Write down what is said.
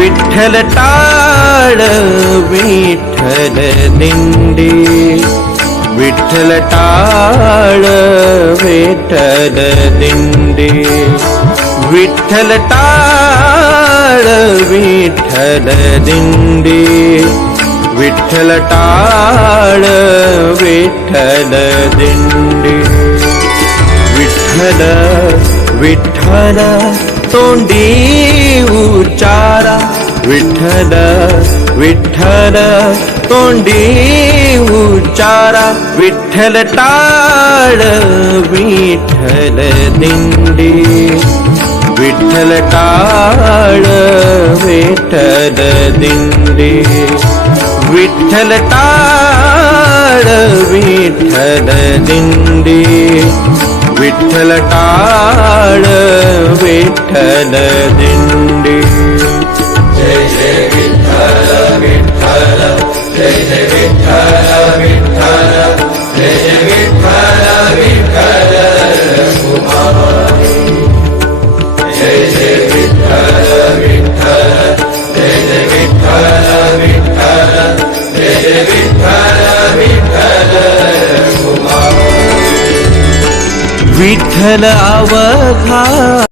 विठ्ठल टाळ विठ्ठल दिंडी, विठ्ठल टाळ विठ्ठल दिंडी, विठ्ठल टाळ विठ्ठल दिंडी, विठ्ठल टाळ विठ्ठल दिंडी. विठ्ठल विठ्ठल तोंडी उच्चारा, विठ्ठल विठ्ठल तोंडी उच्चारा, विठ्ठल टाळ विठ्ठल दिंडी, विठ्ठल टाळ विठ्ठल दिंडी, विठ्ठल टाळ विठ्ठल दिंडी, विठ्ठल टाळ विठ्ठल दिंडी. जय जय विठ्ठल विठ्ठल, जय जय विठ्ठल विठ्ठल, जय जय विठ्ठल विठ्ठल कुमारी. जय जय विठ्ठल विठ्ठल, जय जय विठ्ठल विठ्ठल, जय जय विठ्ठल विठ्ठल कुमारी. विठ्ठल अवघा